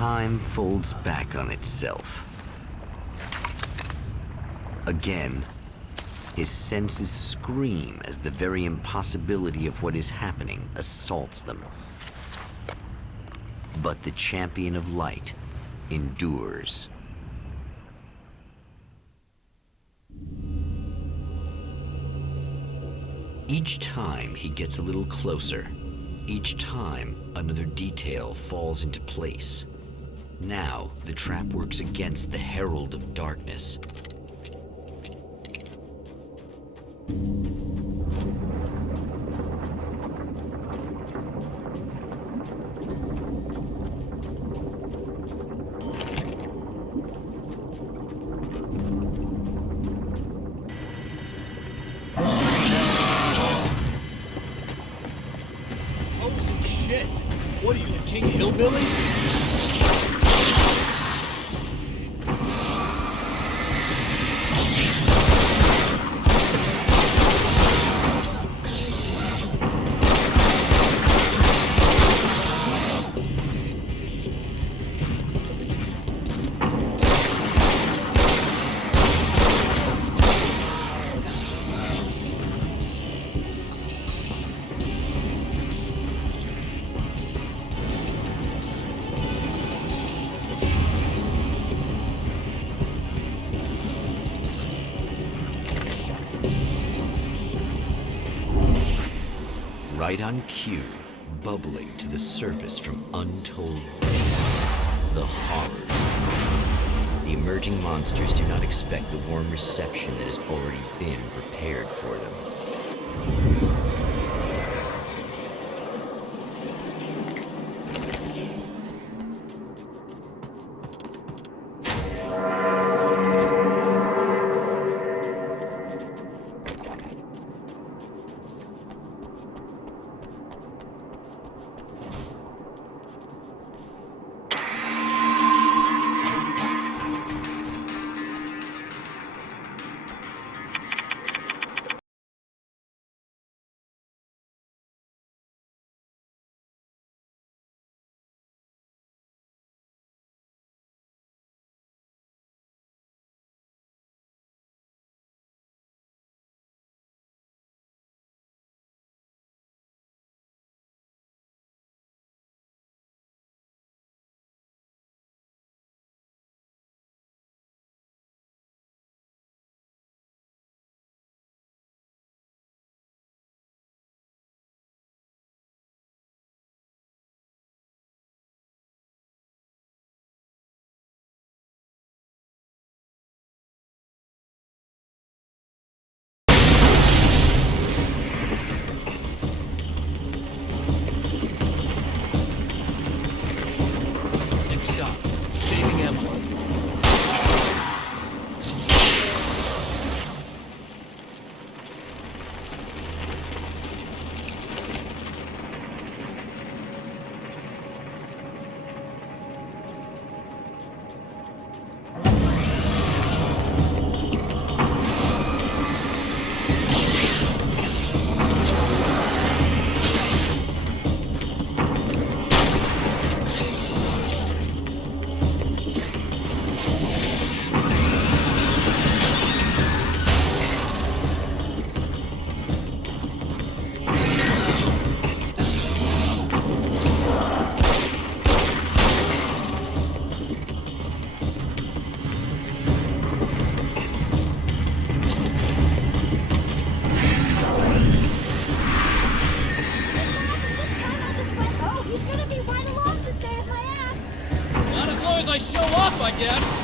Time folds back on itself. Again, his senses scream as the very impossibility of what is happening assaults them. But the champion of light endures. Each time he gets a little closer, each time another detail falls into place. Now the trap works against the herald of darkness. Holy shit! What are you, the King Hillbilly? Right on cue, bubbling to the surface from untold depths, the horrors. The emerging monsters do not expect the warm reception that has already been prepared for them. Stop. Saving ammo. I show up, I guess.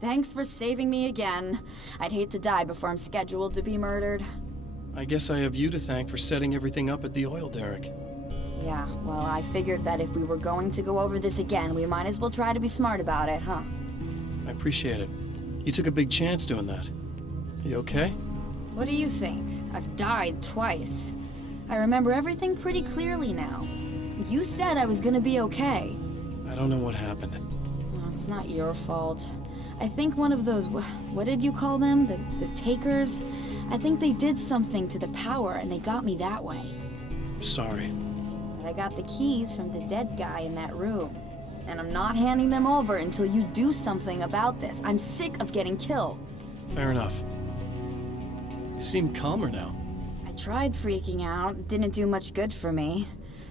Thanks for saving me again. I'd hate to die before I'm scheduled to be murdered. I guess I have you to thank for setting everything up at the oil derrick. Yeah, well, I figured that if we were going to go over this again, we might as well try to be smart about it, huh? I appreciate it. You took a big chance doing that. You okay? What do you think? I've died twice. I remember everything pretty clearly now. You said I was gonna be okay. I don't know what happened. Well, it's not your fault. I think one of those, what did you call them? The takers? I think they did something to the power and they got me that way. I'm sorry. But I got the keys from the dead guy in that room. And I'm not handing them over until you do something about this. I'm sick of getting killed. Fair enough. You seem calmer now. I tried freaking out. It didn't do much good for me.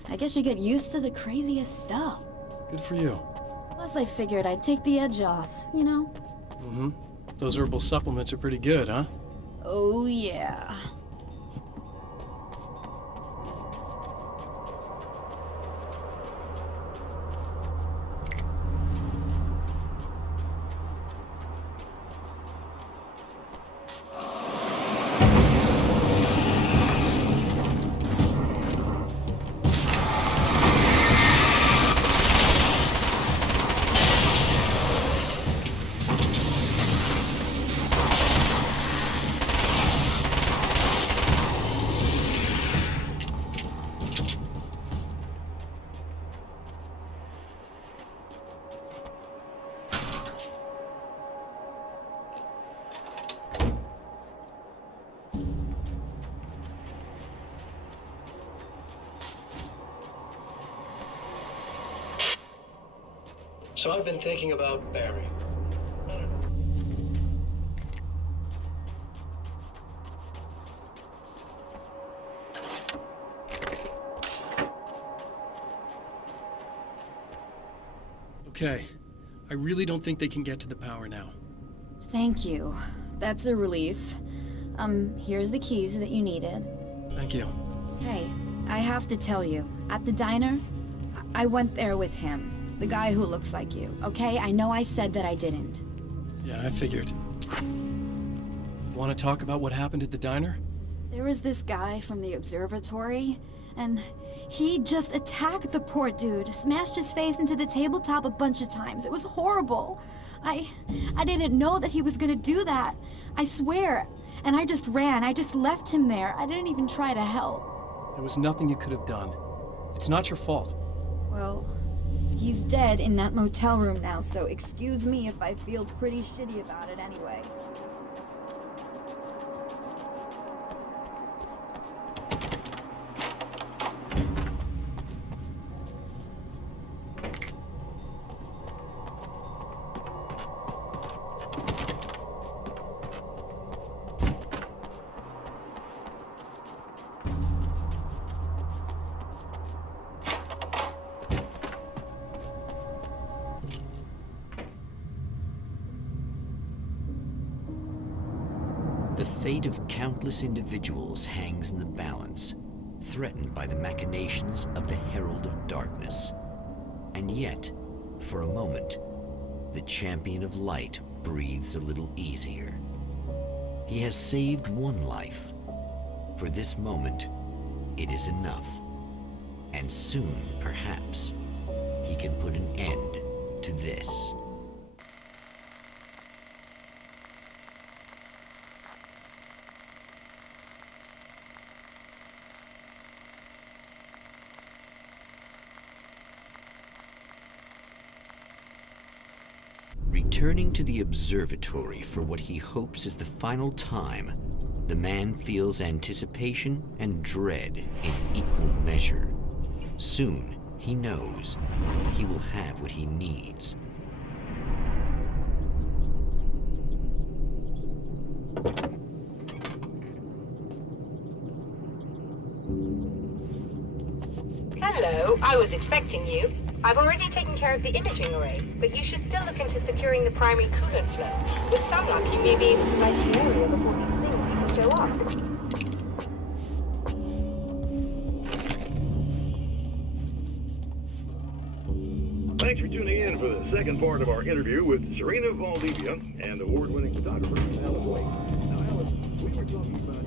I guess you get used to the craziest stuff. Good for you. Plus, I figured I'd take the edge off, you know? Mm-hmm. Those herbal supplements are pretty good, huh? Oh, yeah. So I've been thinking about Barry. Okay. I really don't think they can get to the power now. Thank you. That's a relief. Here's the keys that you needed. Thank you. Hey, I have to tell you, at the diner, I went there with him. The guy who looks like you, okay? I know I said that I didn't. Yeah, I figured. Want to talk about what happened at the diner? There was this guy from the observatory, and he just attacked the poor dude, smashed his face into the tabletop a bunch of times. It was horrible. I didn't know that he was gonna do that. I swear. And I just ran. I just left him there. I didn't even try to help. There was nothing you could have done. It's not your fault. Well, he's dead in that motel room now, so excuse me if I feel pretty shitty about it anyway. The fate of countless individuals hangs in the balance, threatened by the machinations of the Herald of Darkness. And yet, for a moment, the Champion of Light breathes a little easier. He has saved one life. For this moment, it is enough. And soon, perhaps, he can put an end to this. Returning to the observatory for what he hopes is the final time, the man feels anticipation and dread in equal measure. Soon, he knows, he will have what he needs. Hello, I was expecting you. I've already taken care of the imaging array, but you should still look into securing the primary coolant flow. With some luck, you may be able to light the area before these things show up. Thanks for tuning in, in for the second part of our interview with Serena Valdivia and award-winning photographer Alice Wake. Now, Alice, we were talking about...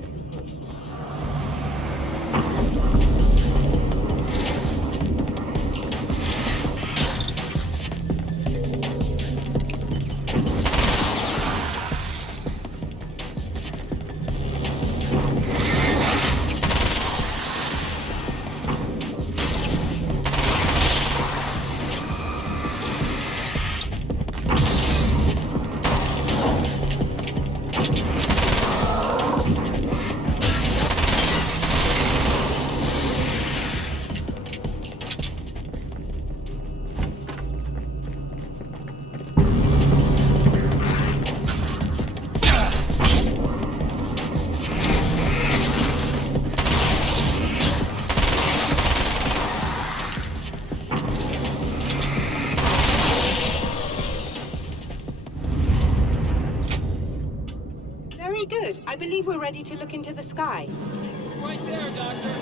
Good. I believe we're ready to look into the sky. Right there, Doctor.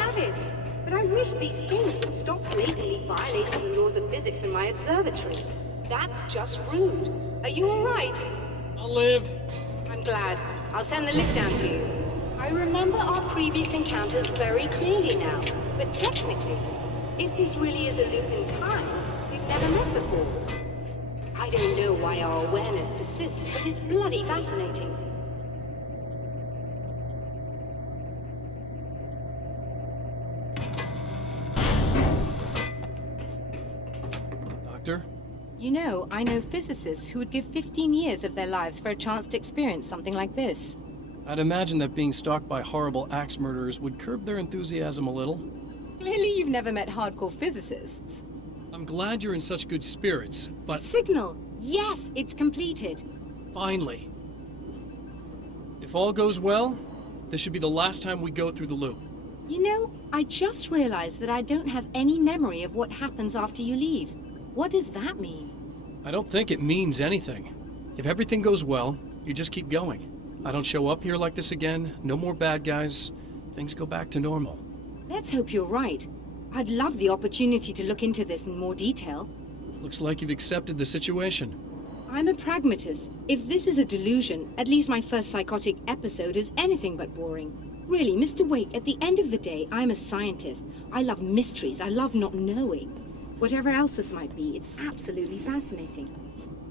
have it. But I wish these things would stop blatantly violating the laws of physics in my observatory. That's just rude. Are you all right? I'll live. I'm glad. I'll send the lift down to you. I remember our previous encounters very clearly now. But technically, if this really is a loop in time, we've never met before. I don't know why our awareness persists, but it's bloody fascinating. Doctor? You know, I know physicists who would give 15 years of their lives for a chance to experience something like this. I'd imagine that being stalked by horrible axe murderers would curb their enthusiasm a little. Clearly you've never met hardcore physicists. I'm glad you're in such good spirits, but Signal! Yes, it's completed. finally. If all goes well, this should be the last time we go through the loop. You know, I just realized that I don't have any memory of what happens after you leave. What does that mean? I don't think it means anything. If everything goes well, you just keep going. I don't show up here like this again, no more bad guys. Things go back to normal. Let's hope you're right. I'd love the opportunity to look into this in more detail. Looks like you've accepted the situation. I'm a pragmatist. If this is a delusion, at least my first psychotic episode is anything but boring. Really, Mr. Wake, at the end of the day, I'm a scientist. I love mysteries. I love not knowing. Whatever else this might be, it's absolutely fascinating.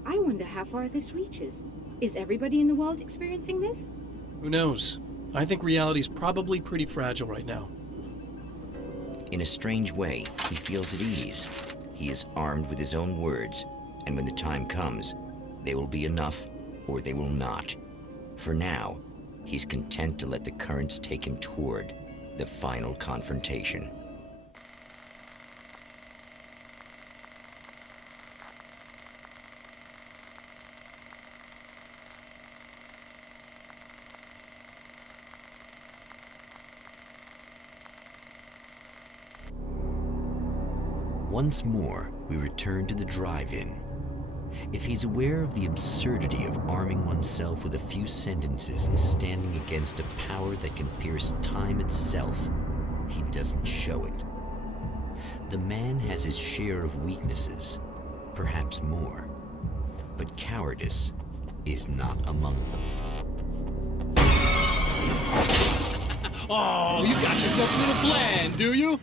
I wonder how far this reaches. Is everybody in the world experiencing this? Who knows? I think reality's probably pretty fragile right now. In a strange way, he feels at ease. He is armed with his own words, and when the time comes, they will be enough or they will not. For now, he's content to let the currents take him toward the final confrontation. Once more, we return to the drive-in. If he's aware of the absurdity of arming oneself with a few sentences and standing against a power that can pierce time itself, he doesn't show it. The man has his share of weaknesses, perhaps more, but cowardice is not among them. Oh, you got yourself a little plan, do you?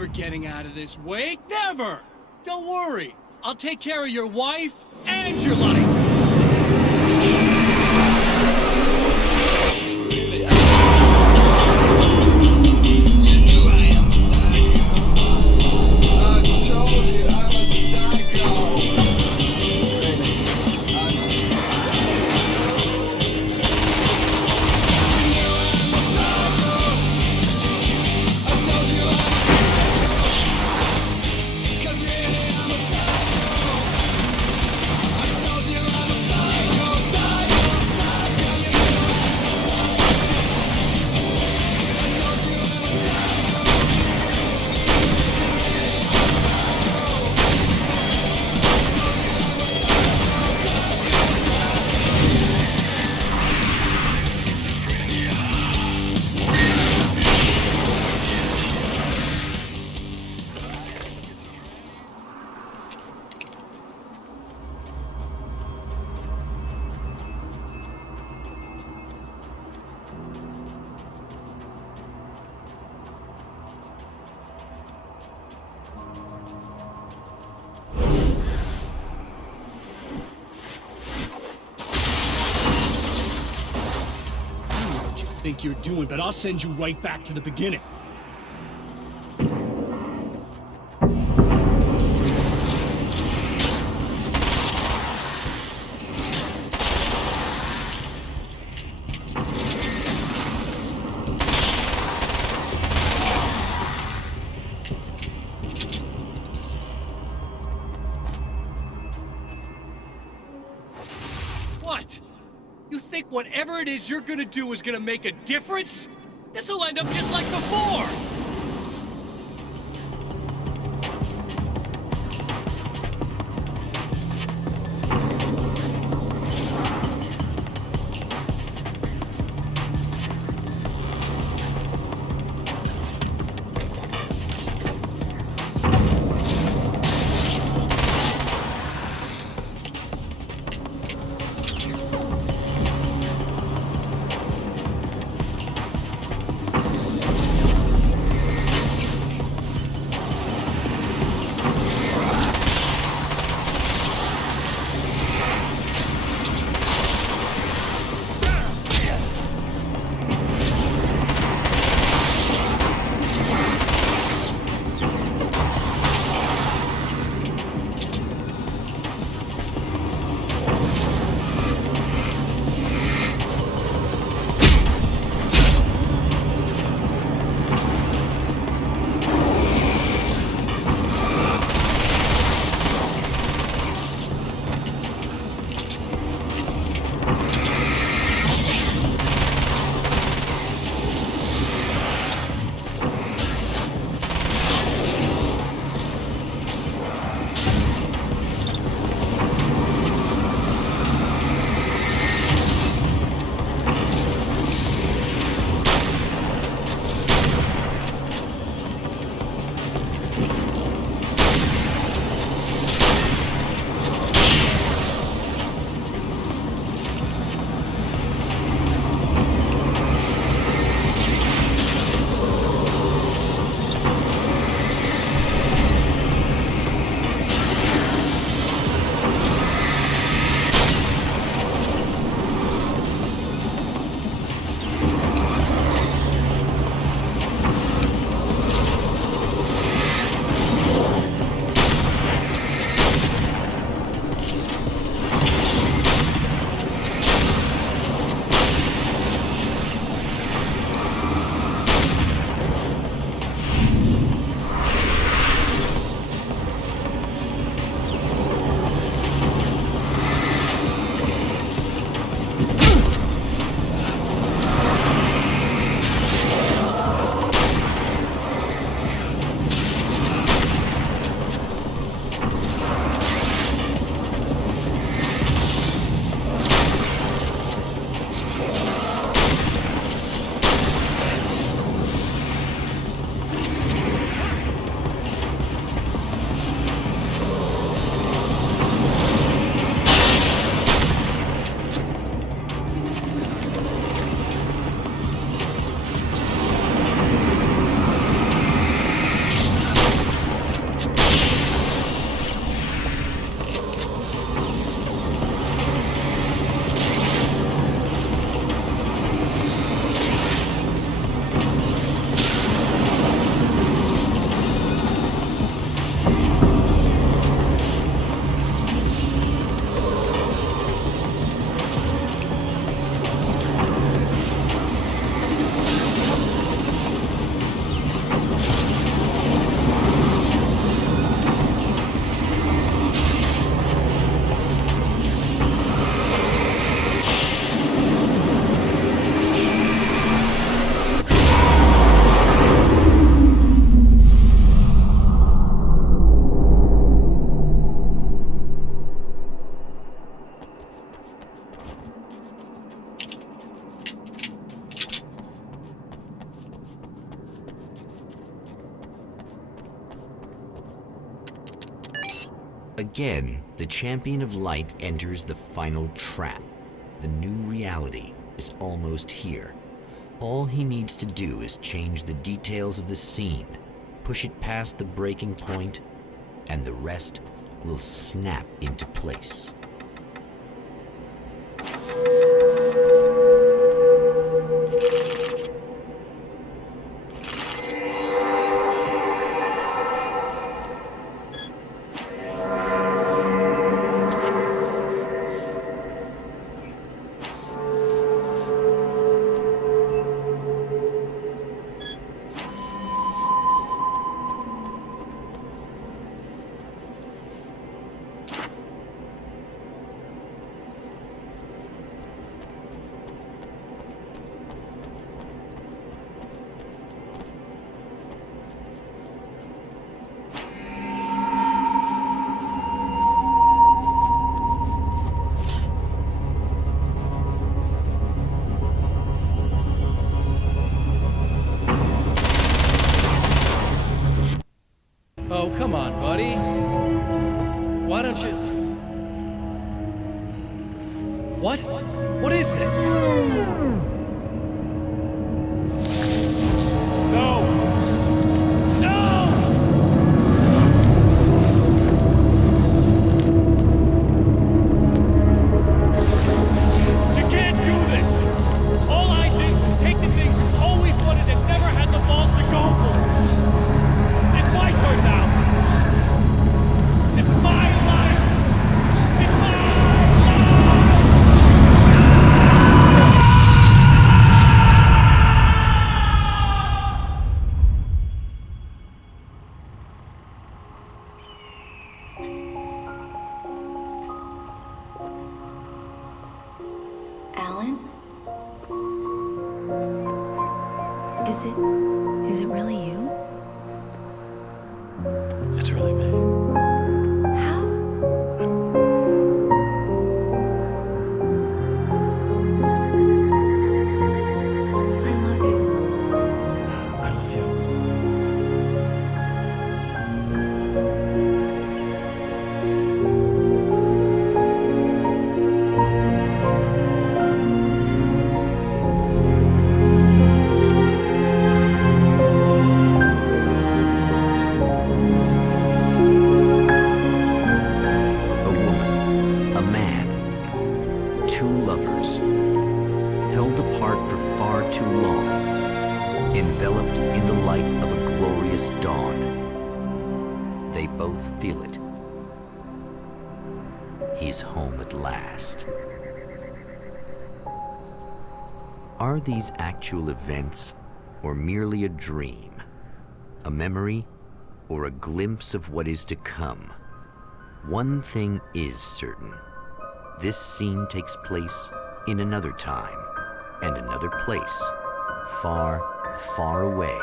never getting out of this, Wake. Never! Don't worry. I'll take care of your wife and your life. Think you're doing, but I'll send you right back to the beginning. What? You think whatever it is you're gonna do is gonna make a difference? This'll end up just like before! Again, the champion of light enters the final trap. The new reality is almost here. All he needs to do is change the details of the scene, push it past the breaking point, and the rest will snap into place. Oh, come on, buddy. Why don't you... What? What is this? No! No! You can't do this! All I did was take the things you always wanted and never had the balls to go for. It's my turn now! It's my life! It's my life! Alan? Is it really you? It's really me. How? I love you. I love you. A woman, a man, two lovers, held apart for far too long, enveloped in the light of a glorious dawn. They both feel it. He's home at last. Are these actual events, or merely a dream? A memory, or a glimpse of what is to come? One thing is certain. This scene takes place in another time and another place, far, far away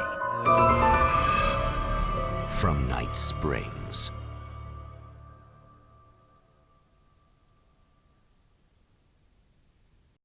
from Night Springs.